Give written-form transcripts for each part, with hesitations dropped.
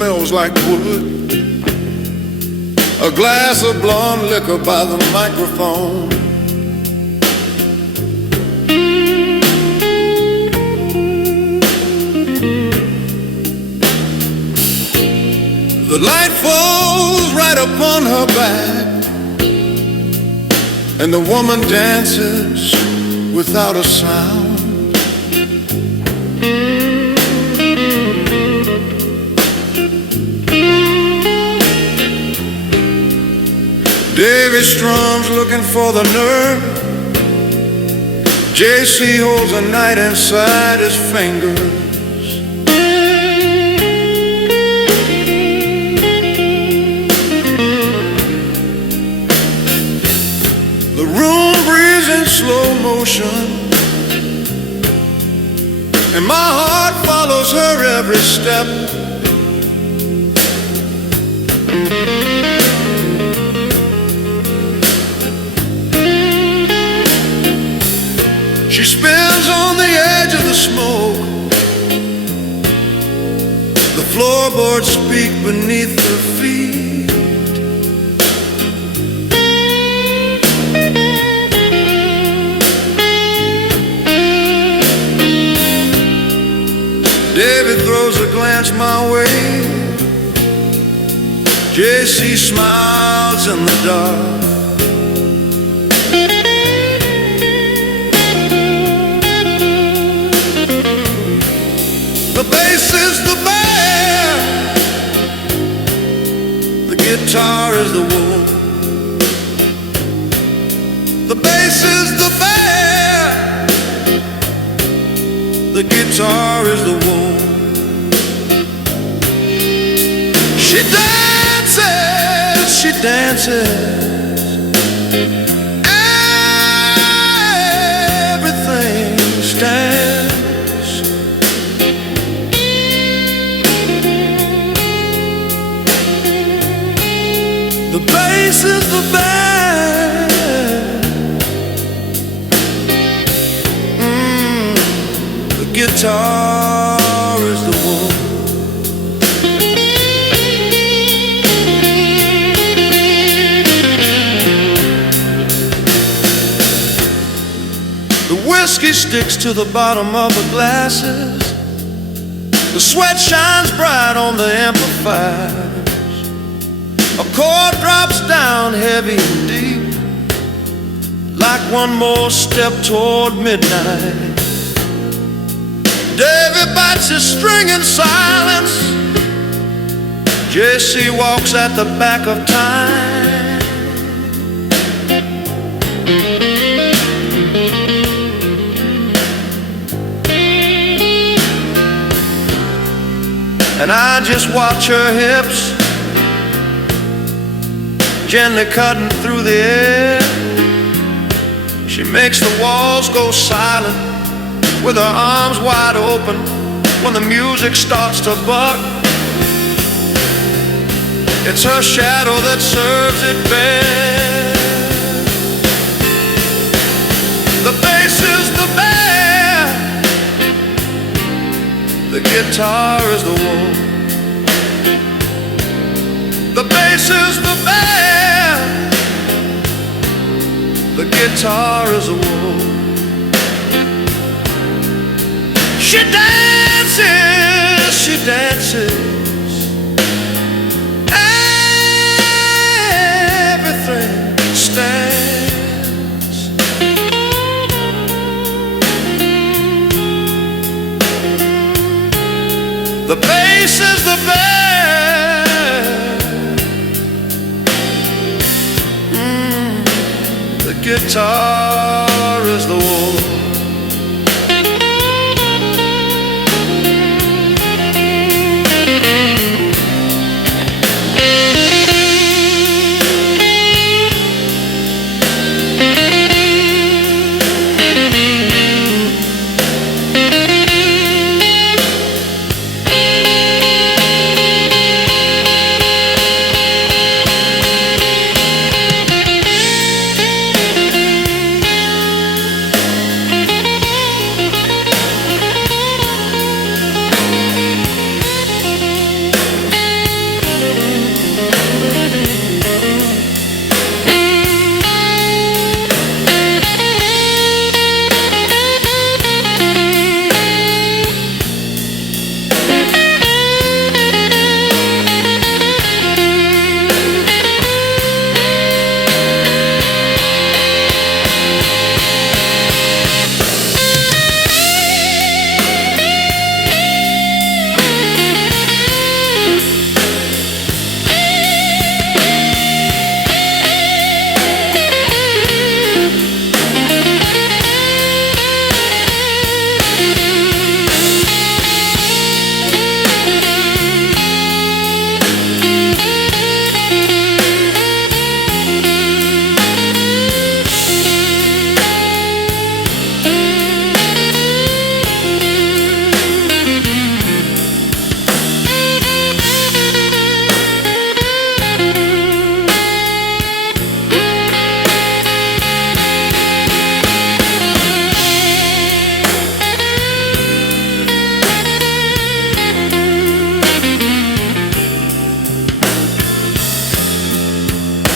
smells like wood. A glass of blonde liquor by the microphone. The light falls right upon her back, and the woman dances without a sound. Davey strums looking for the nerve. Jay-Cee holds a knife inside his fingers. The room breathes in slow motion, and my heart follows her every step. She spins on the edge of the smoke. The floorboards speak beneath her feet. David throws a glance my way. Jay-Cee smiles in the dark. The bass is the bear, the guitar is the wolf. The bass is the bear, the guitar is the wolf. She dances, she dances, everything stands. The bass is the band, the guitar is the wolf. The whiskey sticks to the bottom of the glasses. The sweat shines bright on the amplifier. A chord drops down heavy and deep, like one more step toward midnight. Davey bites his string in silence. Jay-Cee walks at the back of time. And I just watch her hips gently cutting through the air. She makes the walls go silent with her arms wide open when the music starts to buck. It's her shadow that serves it best. The bass is the bear, the guitar is the wolf. The bass is the bear, the guitar is a wolf. She dances, she dances, everything stands. The bass is the bear, the guitar is the wolf.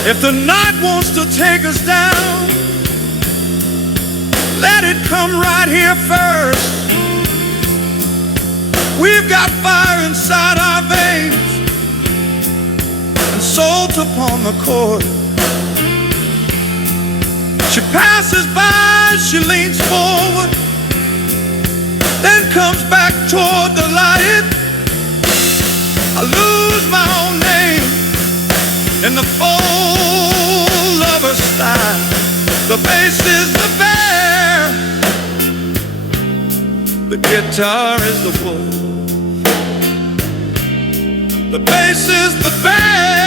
If the night wants to take us down, let it come right here first. We've got fire inside our veins and salt upon the cord. She passes by, she leans forward, then comes back toward the light. I lose my own name in the fold of her style. The bass is the bear, the guitar is the wolf. The bass is the bear,